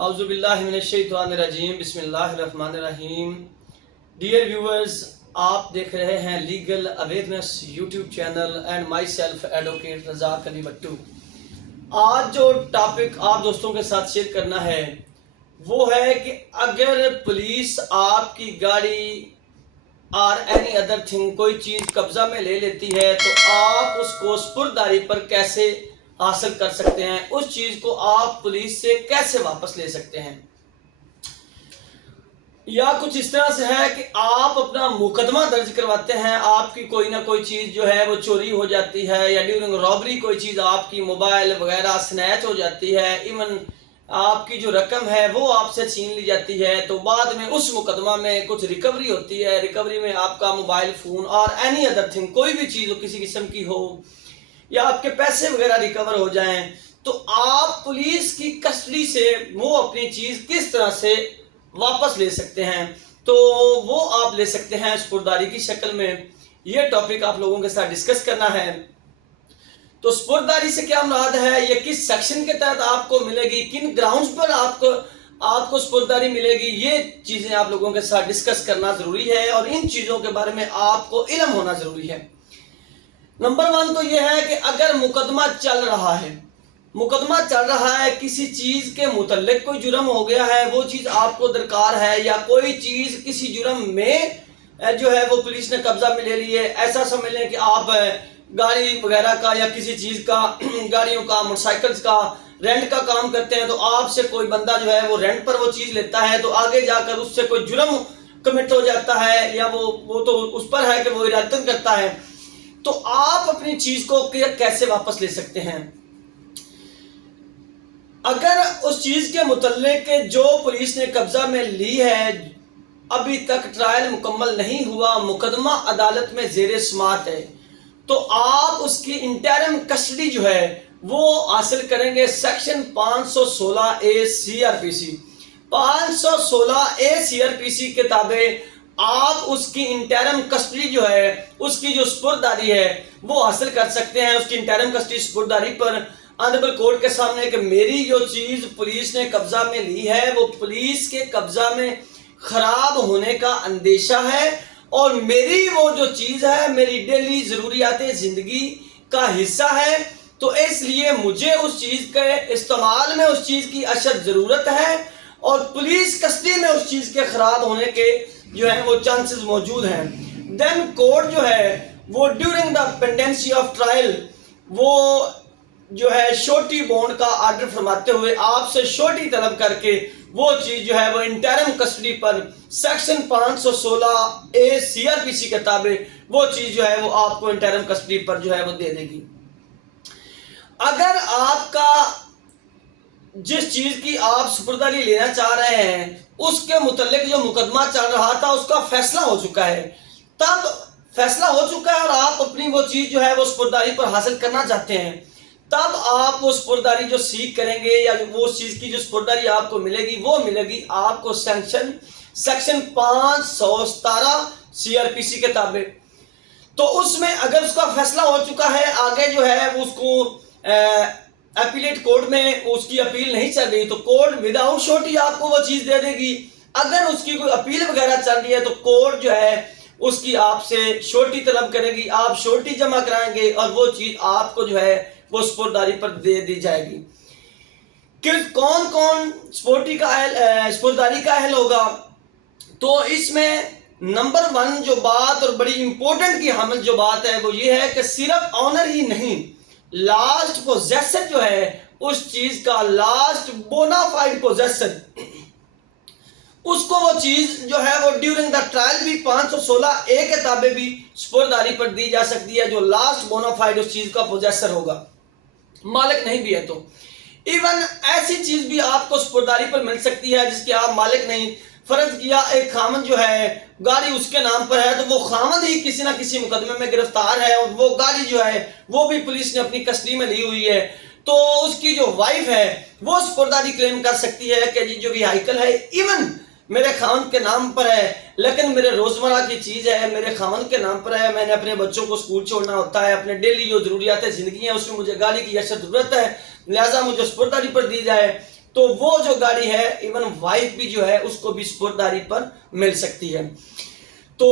Auzu billahi मिनश्शैतानिर्रजीम बिस्मिल्लाहिर्रहमानिर्रहीम। Dear viewers, आप देख रहे हैं legal awareness YouTube channel and myself advocate Razaq Ali Bhattu. आज जो टॉपिक आप दोस्तों के साथ शेयर करना है वो है कि अगर पुलिस आपकी गाड़ी और एनी अदर थिंग कोई चीज़ कब्जा में ले लेती है तो आप उसको स्पुर्दारी पर कैसे हासिल कर सकते हैं, उस चीज़ को आप पुलिस से कैसे वापस ले सकते हैं। या कुछ इस तरह से है कि आप अपना मुकदमा दर्ज करवाते हैं, आपकी कोई ना कोई चीज़ जो है वो चोरी हो जाती है या ड्यूरिंग रॉबरी कोई चीज़ आपकी मोबाइल वगैरह स्नैच हो जाती है, इवन आपकी जो रकम है वो आपसे छीन ली जाती है, तो बाद में उस मुकदमा में कुछ रिकवरी होती है। रिकवरी में आपका मोबाइल फ़ोन और एनी अदर थिंग कोई भी चीज़ हो किसी किस्म की हो या आपके पैसे वगैरह रिकवर हो जाएं, तो आप पुलिस की कस्टडी से वो अपनी चीज़ किस तरह से वापस ले सकते हैं, तो वो आप ले सकते हैं स्पुर्दारी की शक्ल में। ये टॉपिक आप लोगों के साथ डिस्कस करना है। तो स्पुर्दारी से क्या मुराद है, ये किस सेक्शन के तहत आपको मिलेगी, किन ग्राउंड्स पर आपको स्पुर्दारी मिलेगी, ये चीज़ें आप लोगों के साथ डिस्कस करना ज़रूरी है और इन चीज़ों के बारे में आपको इल्म होना ज़रूरी है। नंबर 1 तो ये है कि अगर मुकदमा चल रहा है, किसी चीज़ के मुतल्लिक कोई जुर्म हो गया है, वो चीज़ आपको दरकार है, या कोई चीज़ किसी जुर्म में जो है वो पुलिस ने कब्जा में ले ली है, ऐसा समझ लें कि आप गाड़ी वगैरह का या किसी चीज़ का गाड़ियों का मोटरसाइकिल्स का रेंट का काम करते हैं, तो आपसे कोई बंदा जो है वो रेंट पर वो चीज़ लेता है, तो आगे जाकर उससे कोई जुर्म कमिट हो जाता है या वो तो उस पर है कि वो इरादतन करता है, तो आप अपनी चीज को कैसे वापस ले सकते हैं। अगर उस चीज के मुतल्लिक जो पुलिस ने कब्जा में ली है अभी तक ट्रायल मुकम्मल नहीं हुआ, मुकदमा अदालत में ज़ेर समाअत है, तो आप उसकी इंटरिम कस्टडी जो है वो हासिल करेंगे section 516A CRPC। 516A CRPC के ताबे आप उसकी इंटरिम कस्टडी जो है, उसकी जो स्पुर्दारी है वो हासिल कर सकते हैं। उसकी इंटरिम कस्टडी स्पुर्दारी पर ऑनरेबल कोर्ट के सामने कि मेरी जो चीज़ पुलिस ने कब्जा में ली है वो पुलिस के कब्जा में ख़राब होने का अंदेशा है और मेरी वो जो चीज़ है मेरी डेली ज़रूरियात ज़िंदगी का हिस्सा है, तो इसलिए मुझे उस चीज़ के इस्तेमाल में उस चीज़ की अशद ज़रूरत है और पुलिस कस्टडी में उस चीज़ के ख़राब होने के जो है वो चांसेस मौजूद हैं। देन कोर्ट जो है वो during the pendency of trial वो जो है श्योरिटी बॉन्ड का आर्डर फरमाते हुए आपसे श्योरिटी तलब करके वो चीज़ जो है वो इंटरिम कस्टडी पर सेक्शन 516A CRPC के ताबे वो चीज़ जो है वो आपको इंटरिम कस्टडी पर जो है वो दे देगी। अगर आपका जिस चीज़ की आप सुपुर्दारी लेना चाह रहे हैं उसके मुतल्लिक जो मुकदमा चल रहा था उसका फैसला हो चुका है, तब फैसला हो चुका है और आप अपनी वो चीज़ जो है वो सुपुर्दारी पर हासिल करना चाहते हैं, तब आप वो सुपुर्दारी जो सीख करेंगे या वो चीज़ की जो सुपुर्दारी आपको मिलेगी वो मिलेगी आपको सेक्शन 517 CRPC के ताबे। तो उसमें अगर उसका फैसला हो चुका है, आगे जो है वो उसको अपीलेट कोर्ट में उसकी अपील नहीं चल रही तो कोर्ट विदाउट श्योरिटी आपको वो चीज़ दे देगी। अगर उसकी कोई अपील वगैरह चल रही है तो कोर्ट जो है उसकी आपसे श्योरिटी तलब करेगी, आप श्योरिटी जमा कराएंगे और वो चीज़ आपको जो है वो स्पुर्दारी पर दे दी जाएगी। कि कौन कौन स्पुर्दारी का अहल होगा, तो इसमें नंबर 1 जो बात और बड़ी इंपॉर्टेंट की हमल जो बात है वो ये है कि सिर्फ ऑनर ही नहीं, लास्ट पोजेसर जो है उस चीज का लास्ट बोनाफाइड पोजेसर, उसको वो चीज जो है वो ड्यूरिंग द ट्रायल भी 516A के ताबे भी स्पुर्दारी पर दी जा सकती है, जो लास्ट बोनाफाइड उस चीज का पोजेसर होगा, मालिक नहीं भी है तो। इवन ऐसी चीज भी आपको स्पुर्दारी पर मिल सकती है जिसके आप मालिक नहीं। फर्ज किया एक खामन जो है गाड़ी उसके नाम पर है, तो वो खामन ही किसी ना किसी मुकदमे में गिरफ्तार है और वो गाड़ी जो है वो भी पुलिस ने अपनी कस्टडी में ली हुई है, तो उसकी जो वाइफ है वो स्पुर्दारी क्लेम कर सकती है कि जी जो व्हीकल है इवन मेरे खामन के नाम पर है, लेकिन मेरे रोज़मर्रा की चीज़ है मेरे खामन के नाम पर है, मैंने अपने बच्चों को स्कूल छोड़ना होता है, अपने डेली जो ज़रूरियात ज़िंदगी है उसमें मुझे गाड़ी की अशद ज़रूरत है, लिहाजा मुझे स्पुर्दारी पर दी जाए। تو وہ جو گاڑی ہے ایون وائف بھی جو ہے اس کو بھی سپرداری پر مل سکتی ہے۔ تو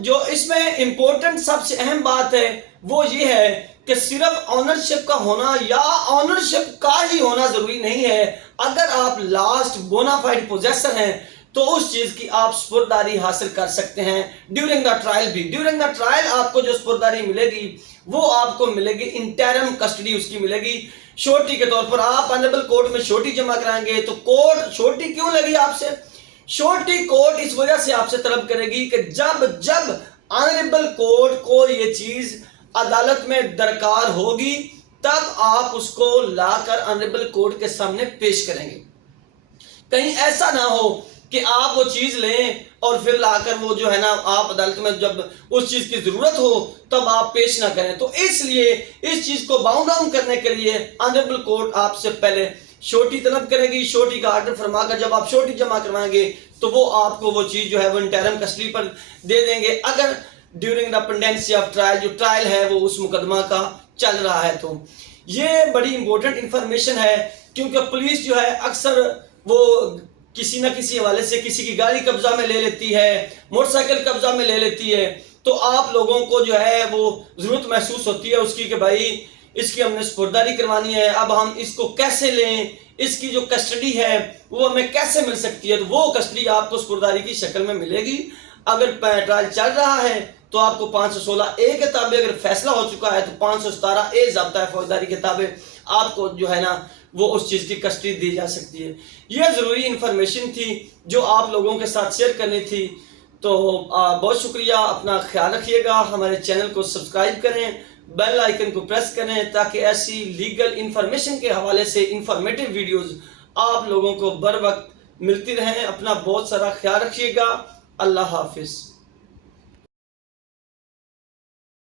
جو اس میں امپورٹنٹ سب سے اہم بات ہے وہ یہ ہے کہ صرف آنرشپ کا ہونا یا آنرشپ کا ہی ہونا ضروری نہیں ہے۔ اگر آپ لاسٹ بونافائیڈ پوزیسر ہیں تو اس چیز کی آپ سپرداری حاصل کر سکتے ہیں ڈیورنگ دا ٹرائل بھی۔ ڈیورنگ دا ٹرائل آپ کو جو سپرداری ملے گی وہ آپ کو ملے گی انٹرم کسٹڈی اس کی ملے گی شورٹی کے طور پر۔ آپ آنریبل کورٹ میں شورٹی جمع کرائیں گے تو کورٹ شورٹی کیوں لگی آپ سے؟ شورٹی کورٹ اس وجہ سے آپ سے طلب کرے گی کہ جب آنریبل کورٹ کو یہ چیز عدالت میں درکار ہوگی تب آپ اس کو لا کر آنریبل کورٹ کے سامنے پیش کریں گے۔ کہیں ایسا نہ ہو کہ آپ وہ چیز لیں اور پھر لا کر وہ جو ہے نا آپ عدالت میں جب اس چیز کی ضرورت ہو تب آپ پیش نہ کریں۔ تو اس لیے اس چیز کو باؤنڈ ڈاؤن کرنے کے لیے آنریبل کورٹ آپ سے پہلے شورٹی طلب کرے گی۔ شورٹی کا آرڈر فرما کر جب آپ شورٹی جمع کروائیں گے تو وہ آپ کو وہ چیز جو ہے وہ انٹرم کسٹڈی پر دے دیں گے اگر during the pendency of trial جو ٹرائل ہے وہ اس مقدمہ کا چل رہا ہے۔ تو یہ بڑی امپورٹنٹ انفارمیشن ہے کیونکہ پولیس جو ہے اکثر وہ کسی نہ کسی حوالے سے کسی کی گاڑی قبضہ میں لے لیتی ہے، موٹر سائیکل قبضہ میں لے لیتی ہے، تو آپ لوگوں کو جو ہے وہ ضرورت محسوس ہوتی ہے اس کی کہ بھائی اس کی ہم نے سپرداری کروانی ہے، اب ہم اس کو کیسے لیں، اس کی جو کسٹڈی ہے وہ ہمیں کیسے مل سکتی ہے؟ تو وہ کسٹڈی آپ کو سپرداری کی شکل میں ملے گی۔ اگر ٹرائل چل رہا ہے تو آپ کو 516A کے تابع، اگر فیصلہ ہو چکا ہے تو 517A ضابطہ فوجداری کے تابع آپ کو جو ہے نا وہ اس چیز کی کسٹڈی دی جا سکتی ہے۔ یہ ضروری انفارمیشن تھی جو آپ لوگوں کے ساتھ شیئر کرنی تھی۔ تو بہت شکریہ، اپنا خیال رکھیے گا، ہمارے چینل کو سبسکرائب کریں، بیل آئیکن کو پریس کریں تاکہ ایسی لیگل انفارمیشن کے حوالے سے انفارمیٹیو ویڈیوز آپ لوگوں کو بر وقت ملتی رہیں۔ اپنا بہت سارا خیال رکھیے گا۔ اللہ حافظ۔